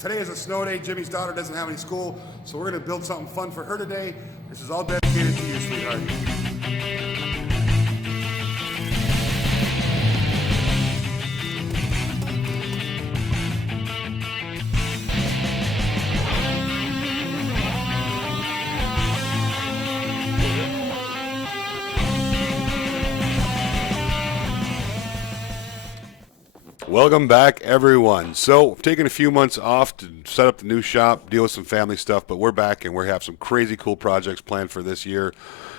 Today is a snow day. Jimmy's daughter doesn't have any school, so we're going to build something fun for her today. This is all dedicated to you, sweetheart. Welcome back, everyone. So, I've taken a few months off to set up the new shop, deal with some family stuff, but we're back and we have some crazy cool projects planned for this year.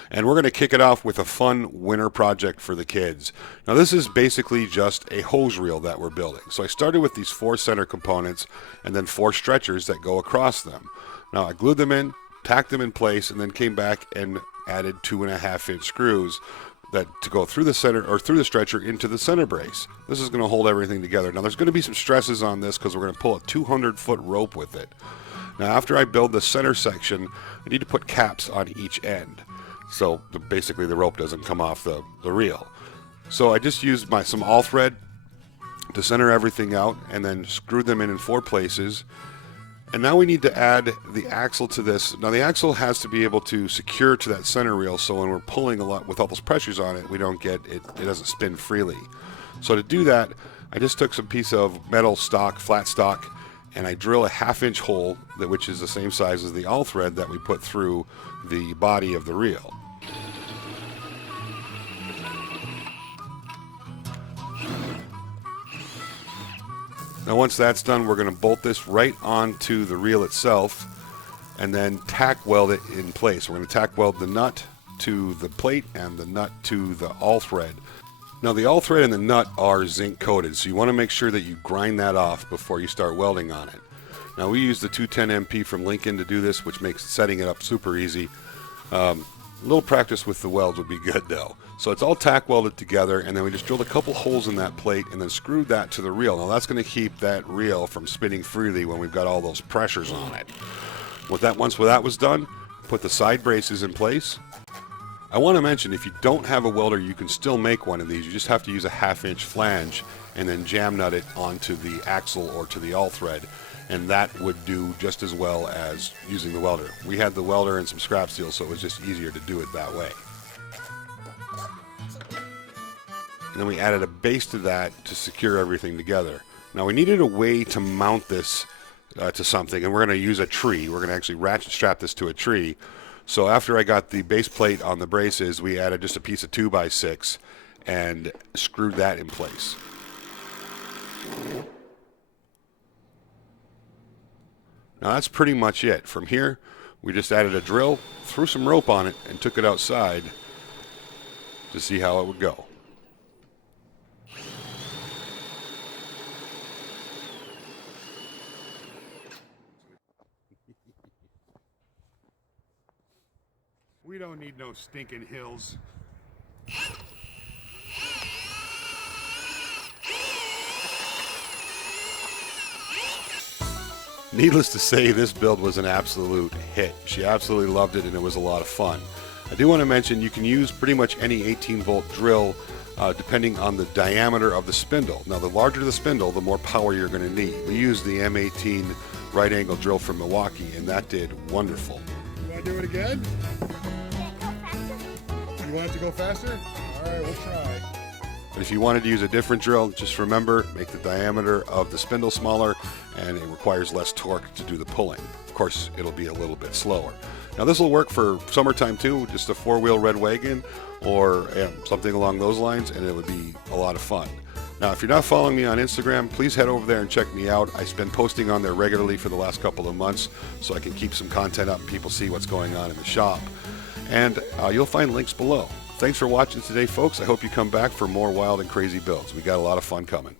And we're going to kick it off with a fun winter project for the kids. Now, this is basically just a hose reel that we're building. So I started with these 4 center components and then 4 stretchers that go across them. Now, I glued them in, tacked them in place, and then came back and added 2.5-inch screws that to go through the center or through the stretcher into the center brace. This is going to hold everything together. Now there's going to be some stresses on this because we're going to pull a 200-foot rope with it. Now after I build the center section, I need to put caps on each end, so basically the rope doesn't come off the reel. So I just used some all thread to center everything out and then screwed them in 4 places. And now we need to add the axle to this. Now the axle has to be able to secure to that center reel, so when we're pulling a lot with all those pressures on it, we don't get it doesn't spin freely. So to do that, I just took some piece of metal stock, flat stock, and I drill a 1/2-inch hole, which is the same size as the all thread that we put through the body of the reel. Now once that's done, we're going to bolt this right onto the reel itself and then tack weld it in place. We're going to tack weld the nut to the plate and the nut to the all thread. Now the all thread and the nut are zinc coated, so you want to make sure that you grind that off before you start welding on it. Now we use the 210 MP from Lincoln to do this, which makes setting it up super easy. A little practice with the welds would be good though. So it's all tack welded together, and then we just drilled a couple holes in that plate and then screwed that to the reel. Now that's going to keep that reel from spinning freely when we've got all those pressures on it. Once that was done, put the side braces in place. I want to mention, if you don't have a welder, you can still make one of these. You just have to use a 1/2-inch flange and then jam nut it onto the axle or to the all thread, and that would do just as well as using the welder. We had the welder and some scrap steel, so it was just easier to do it that way. And then we added a base to that to secure everything together. Now we needed a way to mount this to something, and we're going to use a tree. We're going to actually ratchet strap this to a tree. So after I got the base plate on the braces, we added just a piece of 2x6 and screwed that in place. Now that's pretty much it. From here, we just added a drill, threw some rope on it, and took it outside to see how it would go. We don't need no stinking hills. Needless to say, this build was an absolute hit. She absolutely loved it, and it was a lot of fun. I do want to mention you can use pretty much any 18-volt drill depending on the diameter of the spindle. Now, the larger the spindle, the more power you're going to need. We used the M18 right angle drill from Milwaukee, and that did wonderful. You want to do it again? You want it to go faster? All right, we'll try. But if you wanted to use a different drill, just remember, make the diameter of the spindle smaller, and it requires less torque to do the pulling. Of course, it'll be a little bit slower. Now this will work for summertime too, just a 4-wheel red wagon or something along those lines, and it would be a lot of fun. Now, if you're not following me on Instagram, please head over there and check me out. I've been posting on there regularly for the last couple of months, so I can keep some content up and people see what's going on in the shop. And you'll find links below. Thanks for watching today, folks. I hope you come back for more wild and crazy builds. We got a lot of fun coming.